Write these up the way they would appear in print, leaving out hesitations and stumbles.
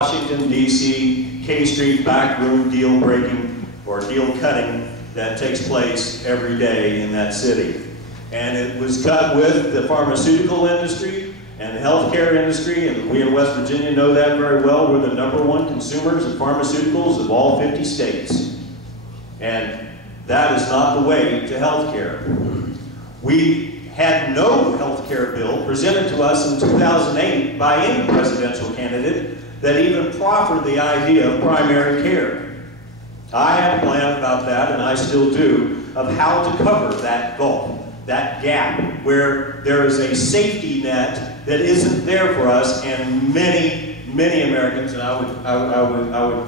Washington, D.C., K Street backroom deal breaking or deal cutting that takes place every day in that city. And it was cut with the pharmaceutical industry and the healthcare industry, and we in West Virginia know that very well. We're the #1 consumers of pharmaceuticals of all 50 states. And that is not the way to healthcare. We had no healthcare bill presented to us in 2008 by any presidential candidate that even proffered the idea of primary care. I had a plan about that, and I still do, of how to cover that gulf, that gap, where there is a safety net that isn't there for us, and many Americans, and I would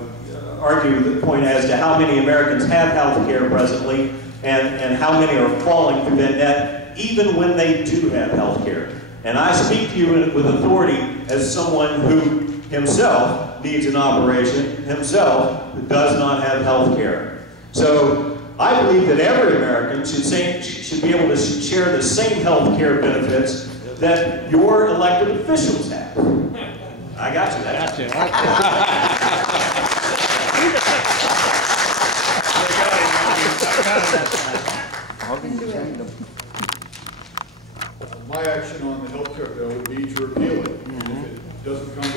argue the point as to how many Americans have health care presently, and how many are falling through that net, even when they do have health care. And I speak to you with authority as someone who himself needs an operation, himself does not have health care. So I believe that every American should be able to share the same health care benefits that your elected officials have. I got you. My action on the health care bill would be to repeal it. If it doesn't come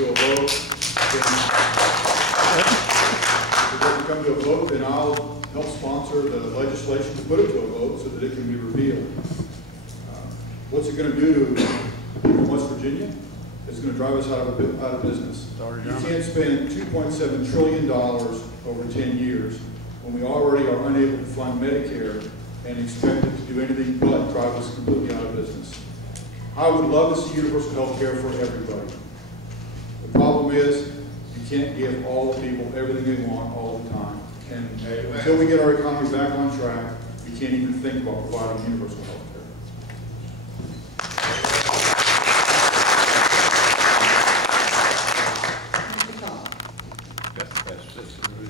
to a vote, then I'll help sponsor the legislation to put it to a vote so that it can be repealed. What's it going to do to people in West Virginia? It's going to drive us out of business. You can't spend $2.7 trillion over 10 years when we already are unable to fund Medicare and expect it to do anything but drive us completely out of business. I would love to see universal health care for everybody. The problem is, you can't give all the people everything they want all the time. And until we get our economy back on track, we can't even think about providing universal health care.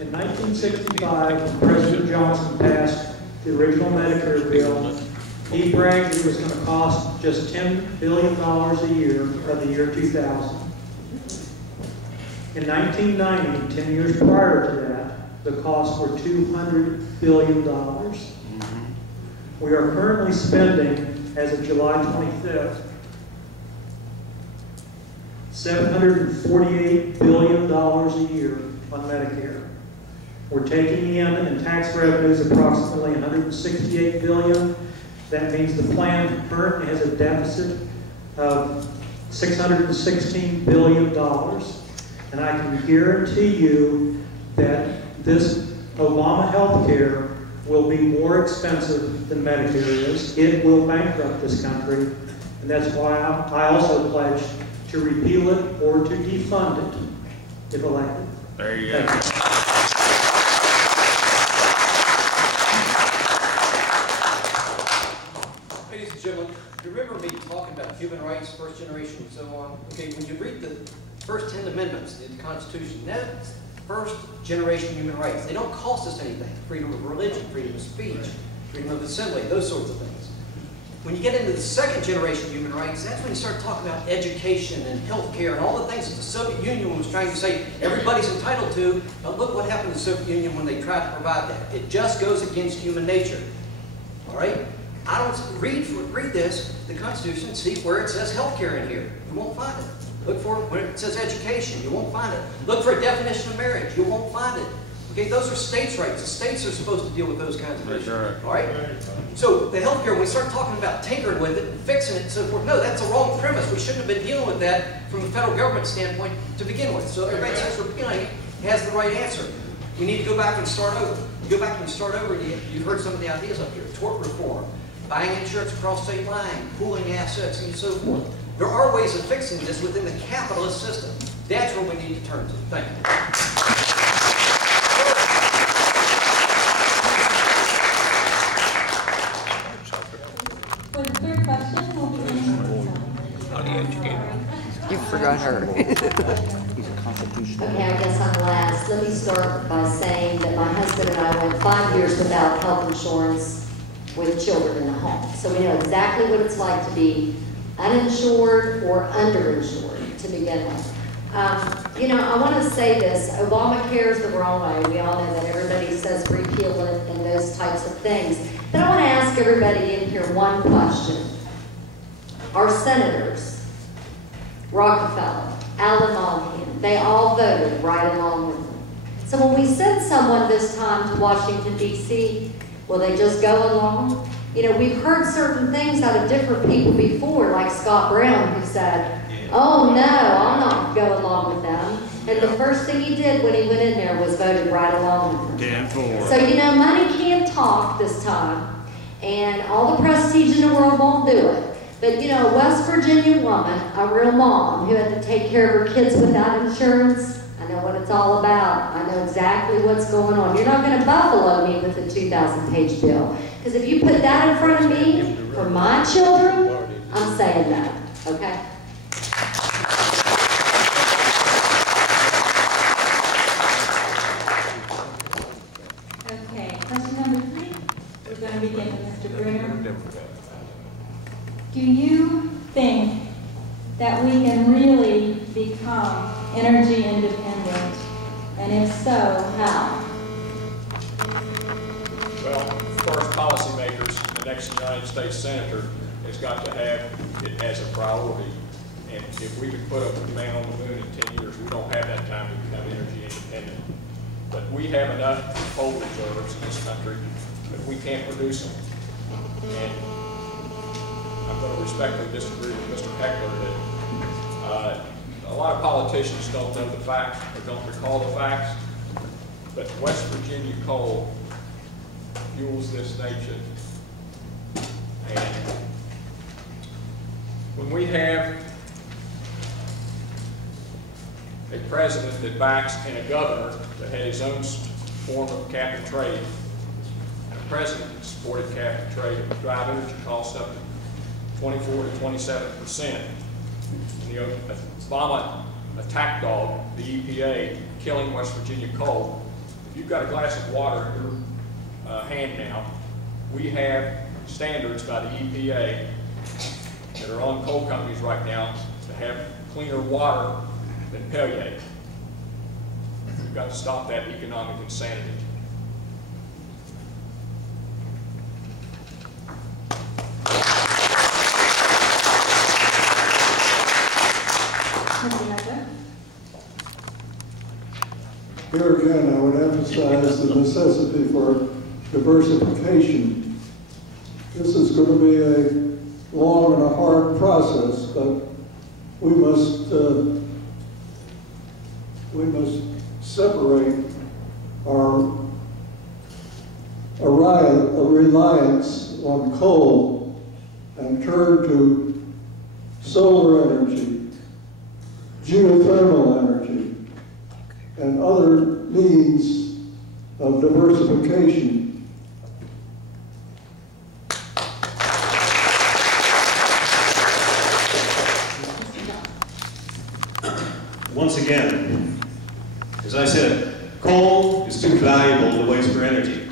In 1965, President Johnson passed the original Medicare bill. He bragged it was going to cost just $10 billion a year by the year 2000. In 1990, 10 years prior to that, the costs were $200 billion. We are currently spending, as of July 25th, $748 billion a year on Medicare. We're taking in tax revenues approximately $168 billion. That means the plan currently has a deficit of $616 billion. And I can guarantee you that this Obama health care will be more expensive than Medicare is. It will bankrupt this country. And that's why I also pledged to repeal it or to defund it if elected. There you go. Ladies and gentlemen, you remember me talking about human rights, first generation, and so on? Okay, when you read the first 10 amendments to the Constitution, that's first generation human rights. They don't cost us anything. Freedom of religion, freedom of speech, freedom of assembly, those sorts of things. When you get into the second generation human rights, that's when you start talking about education and health care and all the things that the Soviet Union was trying to say everybody's entitled to. Now look what happened to the Soviet Union when they tried to provide that. It just goes against human nature. All right? I don't read this, the Constitution, and see where it says health care in here. You won't find it. Look for it when it says education. You won't find it. Look for a definition of marriage. You won't find it. Okay, those are states' rights. The states are supposed to deal with those kinds of issues. All right? So the health care, when we start talking about tinkering with it and fixing it and so forth, no, that's a wrong premise. We shouldn't have been dealing with that from the federal government standpoint to begin with. So everybody says repealing has the right answer. We need to go back and start over. You go back and start over, you've heard some of the ideas up here. Tort reform, buying insurance across state line, pooling assets, and so forth. There are ways of fixing this within the capitalist system. That's where we need to turn to. Thank you. For the third question, we'll begin. You forgot her. He's a constitutional. Okay, I guess I'm last. Let me start by saying that my husband and I went 5 years without health insurance with children in the home. So we know exactly what it's like to be uninsured or underinsured to begin with. You know, I want to say this, Obamacare is the wrong way. We all know that. Everybody says repeal it and those types of things. But I want to ask everybody in here one question. Our senators, Rockefeller, Alan Monahan, they all voted right along with them. So when we send someone this time to Washington, D.C., will they just go along? You know, we've heard certain things out of different people before, like Scott Brown, who said, oh no, I'll not go along with them. And the first thing he did when he went in there was voted right along with them. So, you know, money can't talk this time, and all the prestige in the world won't do it. But, you know, a West Virginia woman, a real mom, who had to take care of her kids without insurance, I know what it's all about. I know exactly what's going on. You're not going to buffalo me with a 2,000-page bill. Because if you put that in front of me for my children, I'm saying no. Okay? Okay, question number 3. We're going to begin with Mr. Bringer. Do you think that we can really become energy independent? And if so, how? Well, first, policymakers, the next United States Senator has got to have it as a priority. And if we could put a man on the moon in 10 years, we don't have that time to become energy independent. But we have enough coal reserves in this country that we can't produce them. And I'm going to respectfully disagree with Mr. Heckler that a lot of politicians don't know the facts or don't recall the facts, but West Virginia coal fuels this nation. And when we have a president that backs and a governor that had his own form of cap and trade, and a president that supported cap and trade, it would drive energy costs up to 24 to 27%. And the Obama attack dog, the EPA, killing West Virginia coal. If you've got a glass of water in your hand now, we have standards by the EPA that are on coal companies right now to have cleaner water than Perrier. We've got to stop that economic insanity. Here again, I would emphasize the necessity for diversification. This is going to be a long and a hard process, but we must separate our reliance on coal and turn to solar energy, geothermal energy, and other means of diversification. Once again, as I said, coal is too valuable to waste for energy.